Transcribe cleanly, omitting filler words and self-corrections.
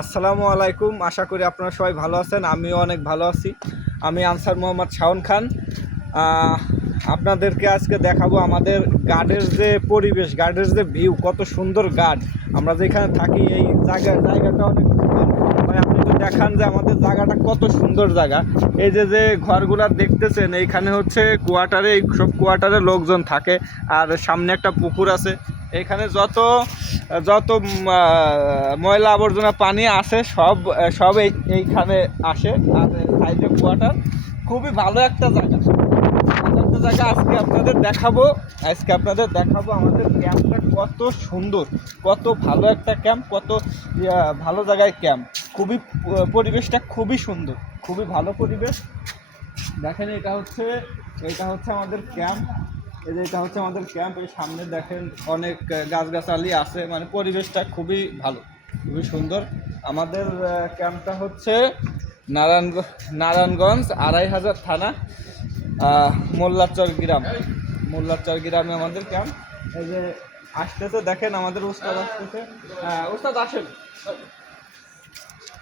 আসসালামু আলাইকুম। আশা করি আপনারা সবাই ভালো আছেন। আমিও অনেক ভালো আছি। আমি আনসার মোহাম্মদ শাওন খান। আপনাদেরকে আজকে দেখাবো আমাদের গার্ডের যে পরিবেশ, গার্ডের যে ভিউ, কত সুন্দর গার্ড। আমরা যেখানে থাকি এই জায়গাটা অনেক সুন্দর। ভাই আপনি তো দেখান যে আমাদের জায়গাটা কত সুন্দর জায়গা। এই যে ঘরগুলা দেখতেছেন, এইখানে হচ্ছে কোয়ার্টারে, এই সব কোয়ার্টারে লোকজন থাকে। আর সামনে একটা পুকুর আছে। এখানে যত যত ময়লা আবর্জনা পানি আসে সব এইখানে আসে। আর সাইডে কোয়ার্টার, খুবই ভালো একটা জায়গা। আজকে আপনাদের দেখাবো আমাদের ক্যাম্পটা কত সুন্দর, কত ভালো একটা ক্যাম্প, কত ভালো জায়গায় ক্যাম্প। পরিবেশটা খুবই সুন্দর, খুবই ভালো পরিবেশ। দেখেন এটা হচ্ছে আমাদের ক্যাম্প। এটা হচ্ছে আমাদের ক্যাম্প। এই সামনে দেখেন অনেক গাছগাছালি আছে, মানে পরিবেশটা খুবই ভালো, খুবই সুন্দর। আমাদের ক্যাম্পটা হচ্ছে নারায়ণগঞ্জ ২৫০০ থানা, মোল্লাচর গ্রামে আমাদের ক্যাম্প। এই যে আসতেছে, দেখেন আমাদের উস্তাদ আসতেছে। উস্তাদ আসেন।